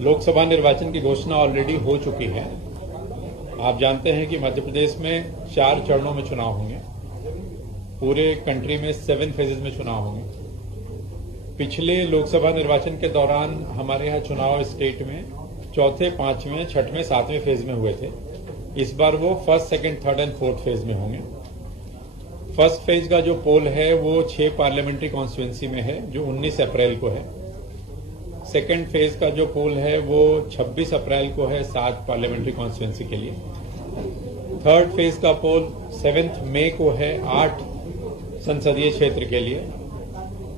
लोकसभा निर्वाचन की घोषणा ऑलरेडी हो चुकी है। आप जानते हैं कि मध्य प्रदेश में 4 चरणों में चुनाव होंगे। पूरे कंट्री में 7 फेजेज में चुनाव होंगे। पिछले लोकसभा निर्वाचन के दौरान हमारे यहाँ चुनाव स्टेट में 4थे, 5वें, 6वें, 7वें फेज में हुए थे। इस बार वो 1st, 2nd, 3rd and 4th phase में होंगे। फर्स्ट फेज का जो पोल है वो 6 पार्लियामेंट्री कॉन्स्टिट्यूंसी में है, जो 19 अप्रैल को है। सेकेंड फेज का जो पोल है वो 26 अप्रैल को है 7 पार्लियामेंट्री कॉन्स्टिट्यूंसी के लिए। थर्ड फेज का पोल 7 मई को है 8 संसदीय क्षेत्र के लिए।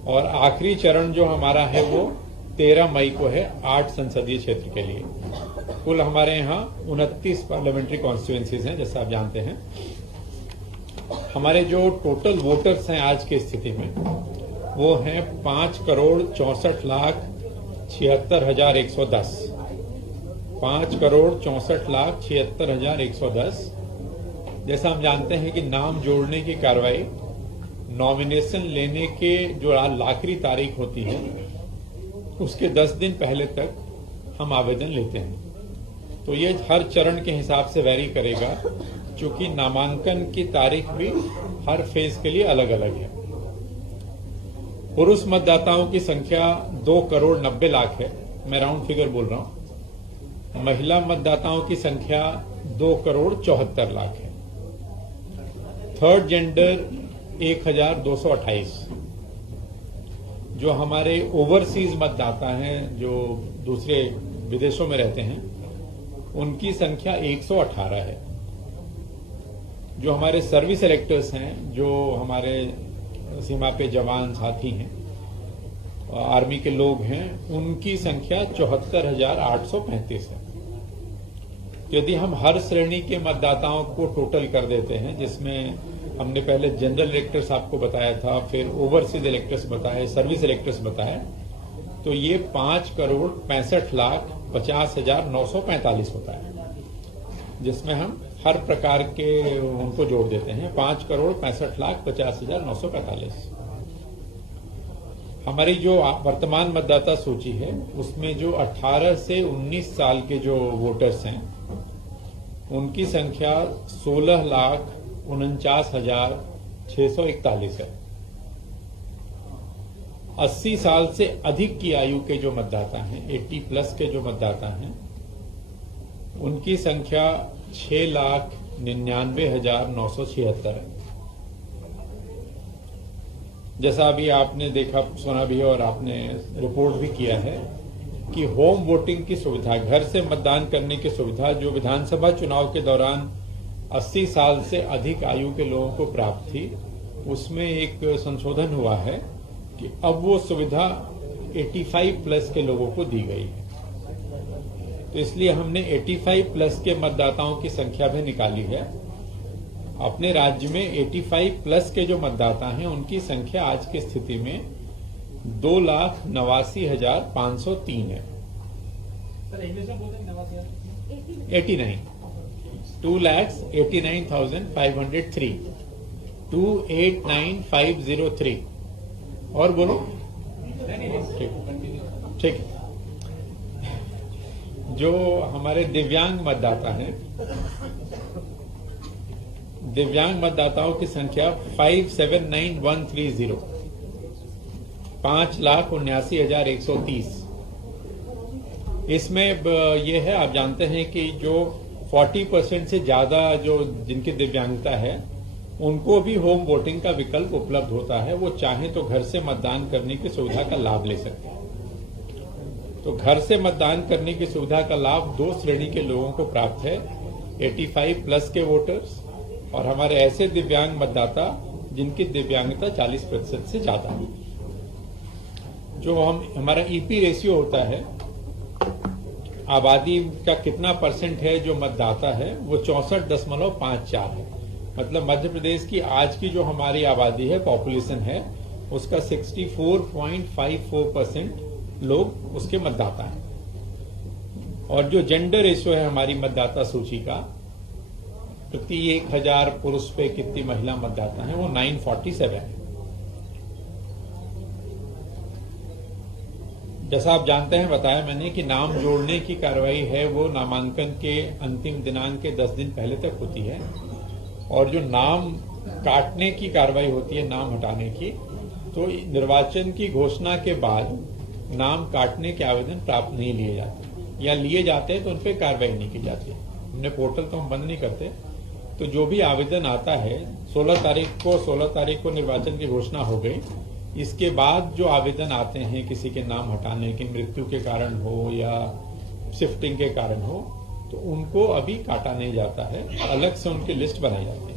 और आखिरी चरण जो हमारा है वो 13 मई को है 8 संसदीय क्षेत्र के लिए। कुल हमारे यहाँ 29 पार्लियामेंट्री कॉन्स्टिट्यूंसीज हैं, जैसा आप जानते हैं। हमारे जो टोटल वोटर्स हैं आज की स्थिति में वो हैं 5,64,76,110। 5,64,76,110। जैसा हम जानते हैं कि नाम जोड़ने की कार्रवाई नॉमिनेशन लेने के जो आखिरी तारीख होती है उसके 10 दिन पहले तक हम आवेदन लेते हैं। तो ये हर चरण के हिसाब से वैरी करेगा, क्योंकि नामांकन की तारीख भी हर फेज के लिए अलग अलग है। पुरुष मतदाताओं की संख्या 2,90,00,000 है, मैं राउंड फिगर बोल रहा हूं। महिला मतदाताओं की संख्या 2,74,00,000 है। Third gender 1,228। जो हमारे ओवरसीज मतदाता हैं, जो दूसरे विदेशों में रहते हैं, उनकी संख्या 118 है। जो हमारे सर्विस इलेक्टर्स हैं, जो हमारे सीमा पे जवान साथी हैं, आर्मी के लोग हैं, उनकी संख्या 74,835 है। यदि हम हर श्रेणी के मतदाताओं को टोटल कर देते हैं, जिसमें हमने पहले जनरल इलेक्टर्स आपको बताया था, फिर ओवरसीज इलेक्टर्स बताए, सर्विस इलेक्टर्स बताए, तो ये 5,65,50,945 होता है, जिसमें हम हर प्रकार के उनको जोड़ देते हैं। 5,65,50,945। हमारी जो वर्तमान मतदाता सूची है उसमें जो 18 से 19 साल के जो वोटर्स हैं उनकी संख्या 16,49,641 है। 80 साल से अधिक की आयु के जो मतदाता हैं, 80 प्लस के जो मतदाता हैं, उनकी संख्या 6,99,976 है। जैसा अभी आपने देखा, सुना भी और आपने रिपोर्ट भी किया है कि होम वोटिंग की सुविधा, घर से मतदान करने की सुविधा जो विधानसभा चुनाव के दौरान 80 साल से अधिक आयु के लोगों को प्राप्त थी, उसमें एक संशोधन हुआ है कि अब वो सुविधा 85 प्लस के लोगों को दी गई है। तो इसलिए हमने 85 प्लस के मतदाताओं की संख्या भी निकाली है। अपने राज्य में 85 प्लस के जो मतदाता हैं उनकी संख्या आज की स्थिति में 2,89,503 है। 89 2,89,503 2,89,503। और बोलो, ठीक है। जो हमारे दिव्यांग मतदाता हैं, दिव्यांग मतदाताओं की संख्या 5,79,130। 5,79,130। इसमें ये है, आप जानते हैं कि जो 40% से ज्यादा जो जिनकी दिव्यांगता है उनको भी होम वोटिंग का विकल्प उपलब्ध होता है। वो चाहें तो घर से मतदान करने की सुविधा का लाभ ले सकते हैं। तो घर से मतदान करने की सुविधा का लाभ 2 श्रेणी के लोगों को प्राप्त है, 85 प्लस के वोटर्स और हमारे ऐसे दिव्यांग मतदाता जिनकी दिव्यांगता 40% से ज्यादा है। जो हमारा ईपी रेशियो होता है, आबादी का कितना परसेंट है जो मतदाता है, वो 64.54 है। मतलब मध्य प्रदेश की आज की जो हमारी आबादी है, पॉपुलेशन है, उसका 64.54% लोग उसके मतदाता हैं। और जो जेंडर रेशियो है हमारी मतदाता सूची का, प्रति 1,000 पुरुष पे कितनी महिला मतदाता है, वो 947 है। जैसा आप जानते हैं, बताया मैंने कि नाम जोड़ने की कार्रवाई है वो नामांकन के अंतिम दिनांक के 10 दिन पहले तक होती है, और जो नाम काटने की कार्रवाई होती है, नाम हटाने की, तो निर्वाचन की घोषणा के बाद नाम काटने के आवेदन प्राप्त नहीं लिए जाते, या लिए जाते हैं तो उन पर कार्रवाई नहीं की जाती। हमने पोर्टल तो हम बंद नहीं करते, तो जो भी आवेदन आता है 16 तारीख को निर्वाचन की घोषणा हो गई, इसके बाद जो आवेदन आते हैं किसी के नाम हटाने के, मृत्यु के कारण हो या शिफ्टिंग के कारण हो, तो उनको अभी काटा नहीं जाता है, अलग से उनकी लिस्ट बनाई जाती है।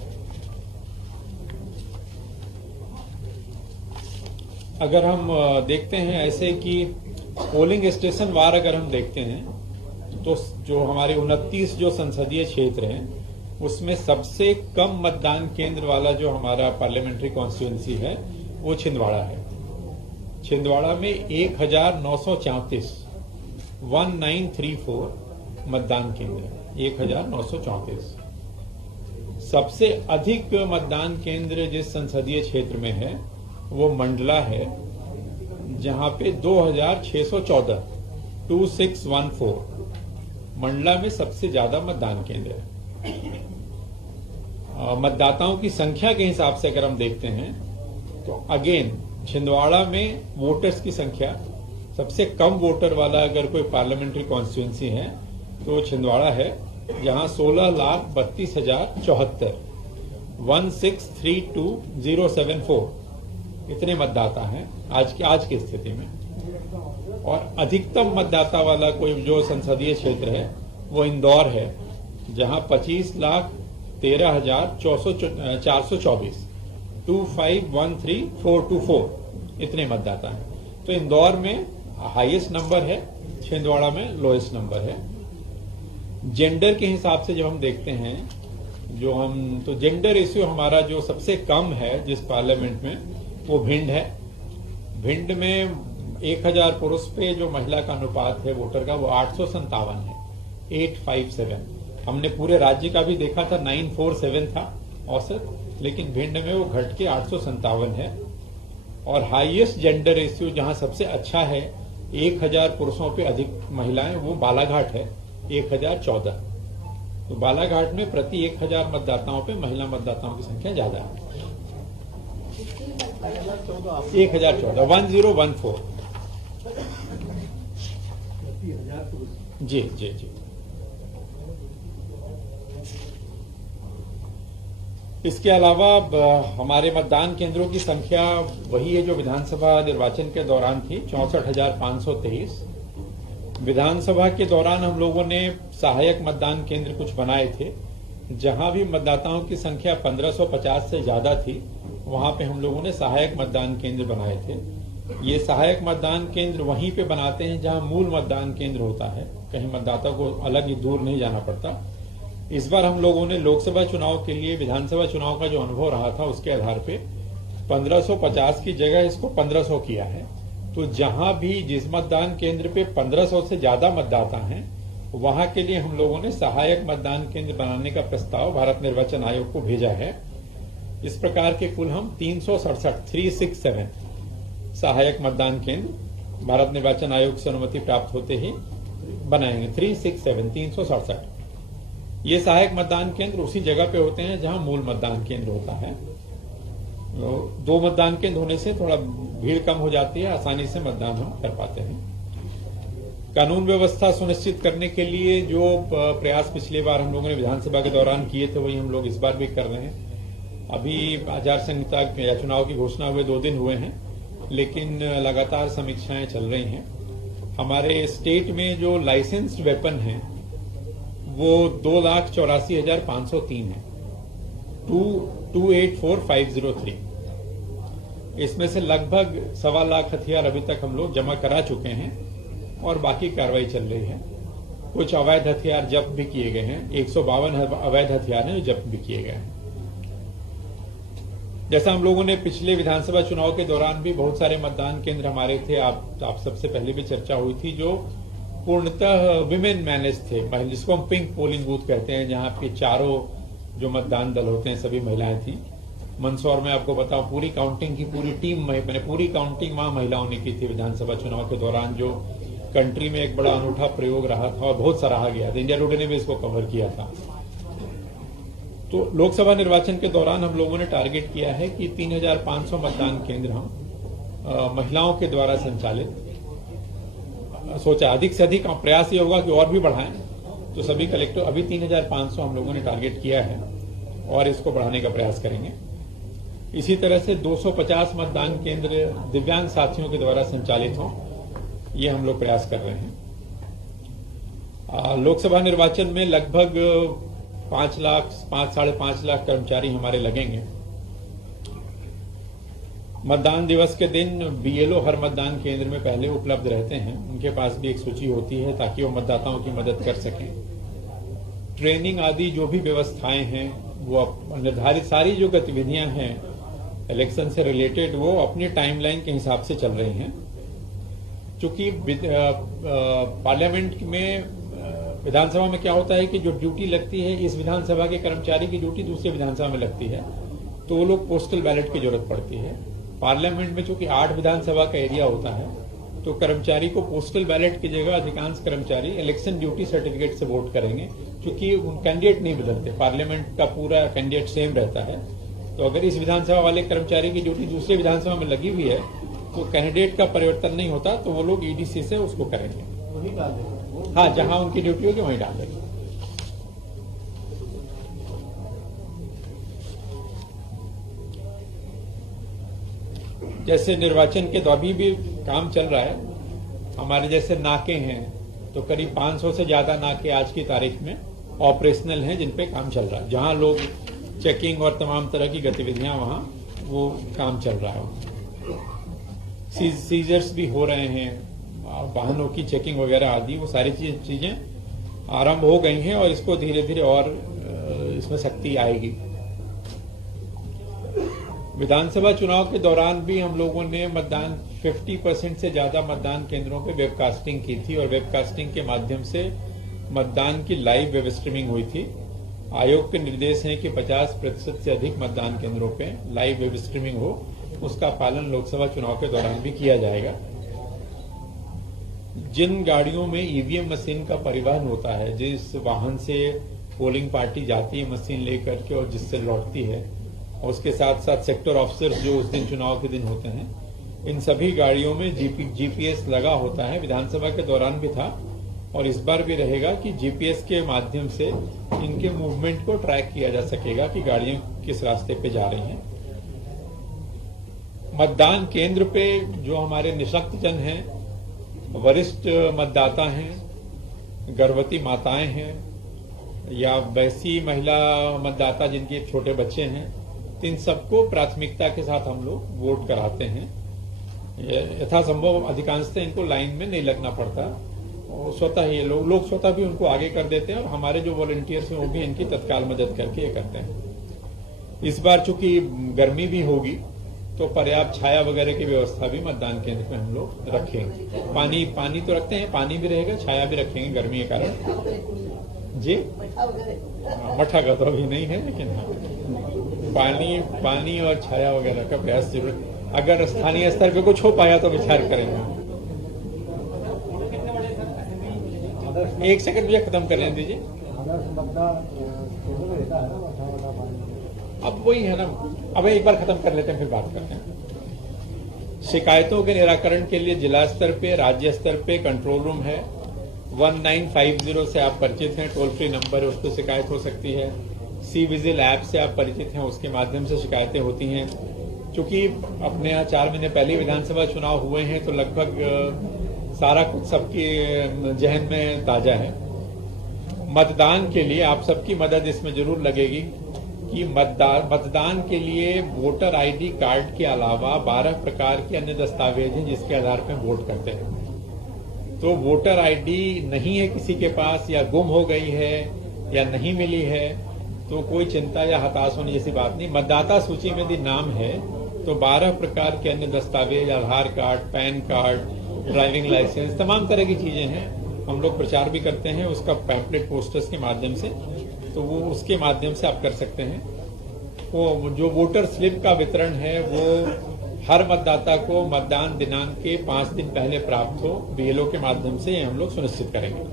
अगर हम देखते हैं ऐसे कि पोलिंग स्टेशन वार अगर हम देखते हैं, तो जो हमारे 29 जो संसदीय क्षेत्र हैं, उसमें सबसे कम मतदान केंद्र वाला जो हमारा पार्लियामेंट्री कॉन्स्टिट्यूंसी है वो छिंदवाड़ा है। छिंदवाड़ा में 1934 मतदान केंद्र है, 1934। सबसे अधिक मतदान केंद्र जिस संसदीय क्षेत्र में है वो मंडला है, जहां पे 2614 मंडला में सबसे ज्यादा मतदान केंद्र है। मतदाताओं की संख्या के हिसाब से अगर हम देखते हैं तो अगेन छिंदवाड़ा में वोटर्स की संख्या, सबसे कम वोटर वाला अगर कोई पार्लियामेंट्री कॉन्स्टिट्यूंसी है तो छिंदवाड़ा है, जहां 16,32,074 1632,074 इतने मतदाता हैं आज की स्थिति में। और अधिकतम मतदाता वाला कोई जो संसदीय क्षेत्र है वो इंदौर है, जहां 25,13,424 25,13,424 इतने मतदाता हैं। तो इंदौर में हाईएस्ट नंबर है, छिंदवाड़ा में लोएस्ट नंबर है। जेंडर के हिसाब से जब हम देखते हैं, तो जेंडर रेशियो हमारा जो सबसे कम है जिस पार्लियामेंट में वो भिंड है। भिंड में 1000 पुरुष पे जो महिला का अनुपात है वोटर का वो 857 है, 857। हमने पूरे राज्य का भी देखा था, 947 था औसत, लेकिन भिंड में वो घट के 857 है। और हाईएस्ट जेंडर रेशियो जहां सबसे अच्छा है, 1000 पुरुषों पे अधिक महिलाएं, वो बालाघाट है, 1014। तो बालाघाट में प्रति 1000 मतदाताओं पे महिला मतदाताओं की संख्या ज्यादा है, 1014 1014। जी जी जी। इसके अलावा हमारे मतदान केंद्रों की संख्या वही है जो विधानसभा निर्वाचन के दौरान थी, 64,523। विधानसभा के दौरान हम लोगों ने सहायक मतदान केंद्र कुछ बनाए थे, जहां भी मतदाताओं की संख्या 1550 से ज्यादा थी, वहां पे हम लोगों ने सहायक मतदान केंद्र बनाए थे। ये सहायक मतदान केंद्र वहीं पे बनाते हैं जहां मूल मतदान केंद्र होता है, कहीं मतदाता को अलग ही दूर नहीं जाना पड़ता। इस बार हम लोगों ने लोकसभा चुनाव के लिए विधानसभा चुनाव का जो अनुभव रहा था उसके आधार पे 1550 की जगह इसको 1500 किया है। तो जहां भी जिस मतदान केंद्र पे 1500 से ज्यादा मतदाता हैं, वहां के लिए हम लोगों ने सहायक मतदान केंद्र बनाने का प्रस्ताव भारत निर्वाचन आयोग को भेजा है। इस प्रकार के कुल हम 367 सहायक मतदान केंद्र भारत निर्वाचन आयोग से अनुमति प्राप्त होते ही बनाएंगे। 367 ये सहायक मतदान केंद्र उसी जगह पे होते हैं जहां मूल मतदान केंद्र होता है। 2 मतदान केंद्र होने से थोड़ा भीड़ कम हो जाती है, आसानी से मतदान हम कर पाते हैं। कानून व्यवस्था सुनिश्चित करने के लिए जो प्रयास पिछली बार हम लोगों ने विधानसभा के दौरान किए थे, वही हम लोग इस बार भी कर रहे हैं। अभी आचार संहिता या चुनाव की घोषणा हुए 2 दिन हुए हैं, लेकिन लगातार समीक्षाएं चल रही हैं। हमारे स्टेट में जो लाइसेंस्ड वेपन है वो 2,84,503 है, 2,84,503। इसमें से लगभग 1.25 लाख हथियार अभी तक हम लोग जमा करा चुके हैं और बाकी कार्रवाई चल रही है। कुछ अवैध हथियार जब्त भी किए गए हैं, 152 अवैध हथियार हैं जो जब्त भी किए गए हैं। जैसा हम लोगों ने पिछले विधानसभा चुनाव के दौरान भी बहुत सारे मतदान केंद्र हमारे थे, आप सबसे पहले भी चर्चा हुई थी, जो पूर्णतः विमेन मैनेज थे, जिसको हम पिंक पोलिंग बूथ कहते हैं, जहां पे चारों जो मतदान दल होते हैं सभी महिलाएं थी। मंदसौर में आपको बताऊं, पूरी काउंटिंग की पूरी टीम, मैंने पूरी काउंटिंग वहां महिलाओं ने की थी विधानसभा चुनाव के दौरान, जो कंट्री में एक बड़ा अनूठा प्रयोग रहा था और बहुत सराहा गया था। इंडिया टुडे ने भी इसको कवर किया था। तो लोकसभा निर्वाचन के दौरान हम लोगों ने टारगेट किया है कि 3,500 मतदान केंद्र हम महिलाओं के द्वारा संचालित, सोचा अधिक से अधिक प्रयास ये होगा कि और भी बढ़ाएं, तो सभी कलेक्टर, अभी 3,500 हम लोगों ने टारगेट किया है और इसको बढ़ाने का प्रयास करेंगे। इसी तरह से 250 मतदान केंद्र दिव्यांग साथियों के द्वारा संचालित हों, ये हम लोग प्रयास कर रहे हैं। लोकसभा निर्वाचन में लगभग 5 लाख, 5.5 लाख कर्मचारी हमारे लगेंगे। मतदान दिवस के दिन बीएलओ हर मतदान केंद्र में पहले उपलब्ध रहते हैं, उनके पास भी एक सूची होती है ताकि वो मतदाताओं की मदद कर सकें। ट्रेनिंग आदि जो भी व्यवस्थाएं हैं, वो निर्धारित सारी जो गतिविधियां हैं इलेक्शन से रिलेटेड, वो अपनी टाइमलाइन के हिसाब से चल रही हैं। चूंकि पार्लियामेंट में, विधानसभा में क्या होता है कि जो ड्यूटी लगती है, इस विधानसभा के कर्मचारी की ड्यूटी दूसरी विधानसभा में लगती है, तो वो लोग पोस्टल बैलेट की जरूरत पड़ती है। पार्लियामेंट में चूंकि 8 विधानसभा का एरिया होता है, तो कर्मचारी को पोस्टल बैलेट की जगह अधिकांश कर्मचारी इलेक्शन ड्यूटी सर्टिफिकेट से वोट करेंगे, क्योंकि उन कैंडिडेट नहीं बदलते, पार्लियामेंट का पूरा कैंडिडेट सेम रहता है। तो अगर इस विधानसभा वाले कर्मचारी की ड्यूटी दूसरी विधानसभा में लगी हुई है, तो कैंडिडेट का परिवर्तन नहीं होता, तो वो लोग ईडीसी से उसको करेंगे। हाँ, जहां उनकी ड्यूटी होगी वहीं डाल देंगे। जैसे निर्वाचन के तो अभी भी काम चल रहा है, हमारे जैसे नाके हैं, तो करीब 500 से ज्यादा नाके आज की तारीख में ऑपरेशनल हैं, जिन पे काम चल रहा है। जहां लोग चेकिंग और तमाम तरह की गतिविधियां, वहां वो काम चल रहा है। सीजर्स भी हो रहे हैं, वाहनों की चेकिंग वगैरह आदि, वो सारी चीजें आरंभ हो गई हैं और इसको धीरे धीरे और इसमें सख्ती आएगी। विधानसभा चुनाव के दौरान भी हम लोगों ने मतदान 50% से ज्यादा मतदान केंद्रों पे वेबकास्टिंग की थी और वेबकास्टिंग के माध्यम से मतदान की लाइव वेब स्ट्रीमिंग हुई थी। आयोग के निर्देश हैं कि 50% से अधिक मतदान केंद्रों पे लाइव वेब स्ट्रीमिंग हो, उसका पालन लोकसभा चुनाव के दौरान भी किया जाएगा। जिन गाड़ियों में ईवीएम मशीन का परिवहन होता है, जिस वाहन से पोलिंग पार्टी जाती है मशीन लेकर के और जिससे लौटती है, और उसके साथ साथ सेक्टर ऑफिसर्स जो उस दिन चुनाव के दिन होते हैं, इन सभी गाड़ियों में जीपीएस लगा होता है। विधानसभा के दौरान भी था और इस बार भी रहेगा कि जीपीएस के माध्यम से इनके मूवमेंट को ट्रैक किया जा सकेगा कि गाड़ियां किस रास्ते पे जा रही हैं। मतदान केंद्र पे जो हमारे निःशक्त जन हैं, वरिष्ठ मतदाता हैं, गर्भवती माताएं हैं या वैसी महिला मतदाता जिनके छोटे बच्चे हैं, इन सबको प्राथमिकता के साथ हम लोग वोट कराते हैं। यथासंभव अधिकांशतः इनको लाइन में नहीं लगना पड़ता और स्वतः ही लोग स्वतः भी उनको आगे कर देते हैं और हमारे जो वॉलंटियर्स हैं वो भी इनकी तत्काल मदद करके ये करते हैं। इस बार चूंकि गर्मी भी होगी तो पर्याप्त छाया वगैरह की व्यवस्था भी मतदान केंद्र पे हम लोग रखेंगे। पानी तो रखते हैं, पानी भी रहेगा, छाया भी रखेंगे गर्मी के कारण। जी, मठा का तो अभी नहीं है, लेकिन हाँ, पानी और छाया वगैरह का प्रयास जरूर, अगर स्थानीय स्तर पे कुछ हो पाया तो विचार करेंगे। 1 सेकंड मुझे खत्म करने दीजिए। अब वही है ना, अब एक बार खत्म कर लेते हैं फिर बात करते हैं। शिकायतों के निराकरण के लिए जिला स्तर पे, राज्य स्तर पे कंट्रोल रूम है। 1950 से आप परिचित हैं, टोल फ्री नंबर है, उस पर शिकायत हो सकती है। सी विजिल ऐप से आप परिचित हैं, उसके माध्यम से शिकायतें होती हैं। चूंकि अपने यहाँ 4 महीने पहले विधानसभा चुनाव हुए हैं तो लगभग सारा कुछ सबके जहन में ताजा है। मतदान के लिए आप सबकी मदद इसमें जरूर लगेगी कि मतदान के लिए वोटर आईडी कार्ड के अलावा 12 प्रकार के अन्य दस्तावेज हैं जिसके आधार पर वोट करते हैं। तो वोटर आईडी नहीं है किसी के पास, या गुम हो गई है या नहीं मिली है, तो कोई चिंता या हताश होने जैसी बात नहीं। मतदाता सूची में यदि नाम है तो 12 प्रकार के अन्य दस्तावेज, Aadhaar card, PAN card, driving licence, तमाम तरह की चीजें हैं। हम लोग प्रचार भी करते हैं उसका पैम्पलेट पोस्टर्स के माध्यम से, तो वो उसके माध्यम से आप कर सकते हैं। वो जो वोटर स्लिप का वितरण है वो हर मतदाता को मतदान दिनांक के 5 दिन पहले प्राप्त हो, बीएलओ के माध्यम से हम लोग सुनिश्चित करेंगे।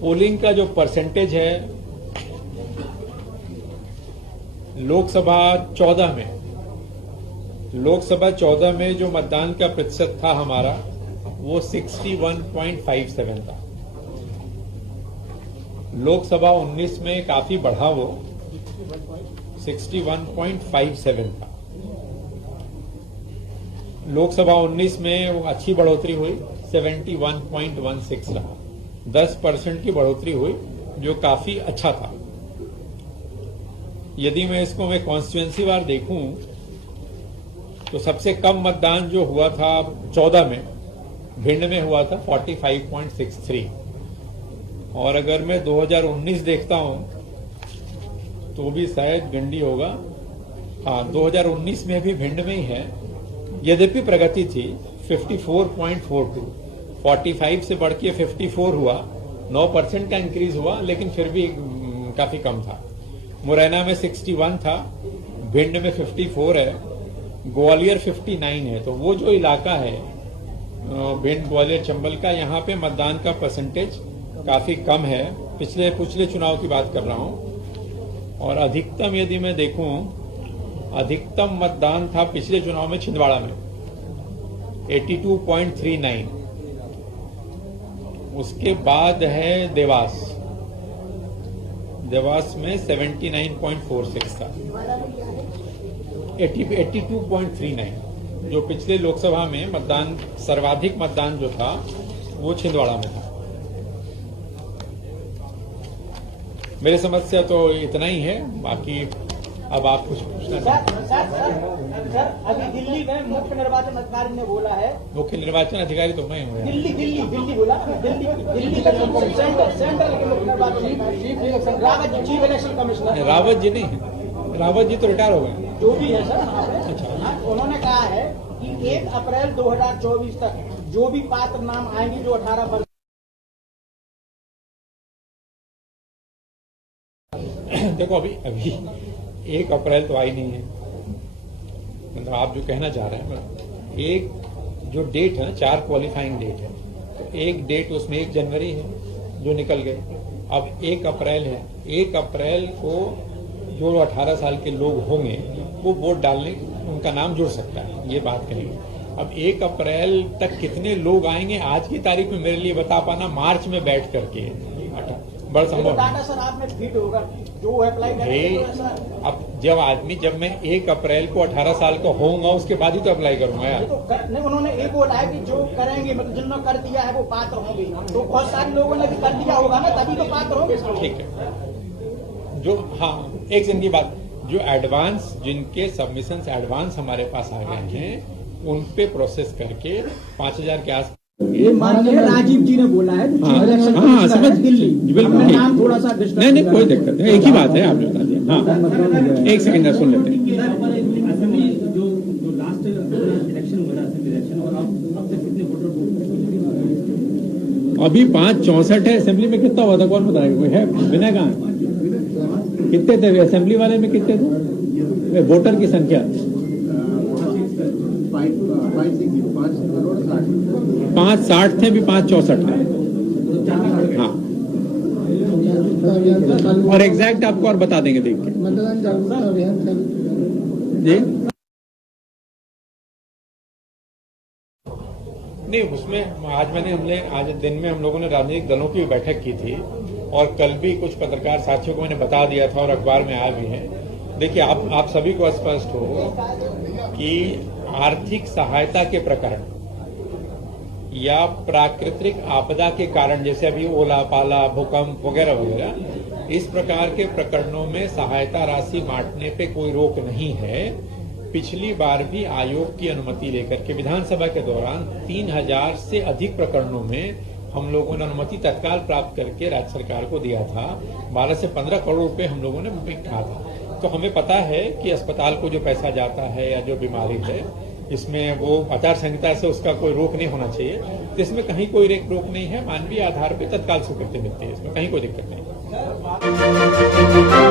पोलिंग का जो परसेंटेज है, लोकसभा 14 में जो मतदान का प्रतिशत था हमारा वो 61.57 था। लोकसभा 19 में काफी बढ़ा, वो 61.57 था। लोकसभा 19 में वो अच्छी बढ़ोतरी हुई, 71.16 रहा। 10% की बढ़ोतरी हुई, जो काफी अच्छा था। यदि मैं इसको कॉन्स्टिट्यूएंसी वार देखूं तो सबसे कम मतदान जो हुआ था 14 में भिंड में हुआ था 45.63, और अगर मैं 2019 देखता हूं तो भी शायद भिंडी होगा। हाँ, 2019 में भी भिंड में ही है, यद्यपि प्रगति थी 54.42, 45 से बढ़ के 54 हुआ, 9% का इंक्रीज हुआ, लेकिन फिर भी काफी कम था। मुरैना में 61 था, भिंड में 54 है, ग्वालियर 59 है। तो वो जो इलाका है भिंड, ग्वालियर, चंबल का, यहाँ पे मतदान का परसेंटेज काफी कम है। पिछले चुनाव की बात कर रहा हूं। और अधिकतम यदि मैं देखूं, अधिकतम मतदान था पिछले चुनाव में छिंदवाड़ा में 82.39, उसके बाद है देवास में 79.46 था, 82.39, जो पिछले लोकसभा में मतदान सर्वाधिक मतदान जो था वो छिंदवाड़ा में था। मेरे समझ से तो इतना ही है, बाकी अब आप कुछ पूछना चाहते हैं? सर, अभी दिल्ली में मुख्य निर्वाचन अधिकारी ने बोला है, मुख्य निर्वाचन अधिकारी तो मैं हूँ। दिल्ली बोला, दिल्ली सेंट्रल के मुख्य निर्वाचन अधिकारी Rawat ji, chief election commissioner. Rawat ji नहीं है, रावत जी तो रिटायर हो गए। जो भी है सर, अच्छा, उन्होंने कहा है कि 1 अप्रैल 2024 तक जो भी पात्र नाम आएंगे जो 18 वर्ष। देखो अभी 1 अप्रैल तो आई नहीं है, मतलब आप जो कहना चाह रहे हैं, एक जो डेट है, 4 क्वालिफाइंग डेट है, तो एक डेट उसमें 1 जनवरी है जो निकल गई। अब 1 अप्रैल है, 1 अप्रैल को जो 18 साल के लोग होंगे वो वोट डालने उनका नाम जुड़ सकता है, ये बात करेंगे। अब 1 अप्रैल तक कितने लोग आएंगे आज की तारीख में मेरे लिए बता पाना मार्च में बैठ करके बड़ा संभव है। सर आप में फिट होगा जो अप्लाई करेंगे। अब जब मैं 1 अप्रैल को 18 साल का होऊंगा उसके बाद ही तो अप्लाई करूंगा यार। तो उन्होंने एक बोला है कि जो करेंगे, मतलब जिन्होंने कर दिया है वो पात्र होंगे, तो बहुत सारे लोगों ने भी कर दिया होगा ना, तभी तो पात्र होंगे। ठीक है, जो हाँ एक सेकंड की बात, जो एडवांस, जिनके सबमिशन एडवांस हमारे पास आ गए हैं उन पे प्रोसेस करके 5000 के आस। ये माननीय राजीव जी ने बोला है, हाँ समझ दिल्ली, बिल्कुल नाम थोड़ा सा नहीं कोई दिक्कत नहीं, एक ही बात है, आप बता दिए। हाँ एक सेकंड सुन लेते हैं। जो लास्ट इलेक्शन हुआ, इलेक्शन, और अब तक कितने वोटर अभी 564 है। असेंबली में कितना हुआ था कौन बताएगा? कोई है? विनय कहाँ? कितने थे असेंबली वाले में? कितने थे वोटर की संख्या? 560 थे, भी 564 थे। हाँ, और एग्जैक्ट आपको और बता देंगे देख के। मतदान जागरूकता अभियान जी नहीं, उसमें आज दिन में हम लोगों ने राजनीतिक दलों की बैठक की थी, और कल भी कुछ पत्रकार साथियों को मैंने बता दिया था और अखबार में आया भी है। देखिए आप सभी को स्पष्ट हो कि आर्थिक सहायता के प्रकरण या प्राकृतिक आपदा के कारण, जैसे अभी ओला पाला, भूकंप वगैरह वगैरह, इस प्रकार के प्रकरणों में सहायता राशि बांटने पे कोई रोक नहीं है। पिछली बार भी आयोग की अनुमति लेकर के विधानसभा के दौरान 3000 से अधिक प्रकरणों में हम लोगों ने अनुमति तत्काल प्राप्त करके राज्य सरकार को दिया था। 12 से 15 करोड़ रुपए हम लोगों ने बुकिंग कहा था। तो हमें पता है कि अस्पताल को जो पैसा जाता है या जो बीमारी है, इसमें वो आचार संहिता से उसका कोई रोक नहीं होना चाहिए। तो इसमें कहीं कोई रोक नहीं है, मानवीय आधार पर तत्काल स्वीकृति मिलती है, इसमें कहीं कोई दिक्कत नहीं है। है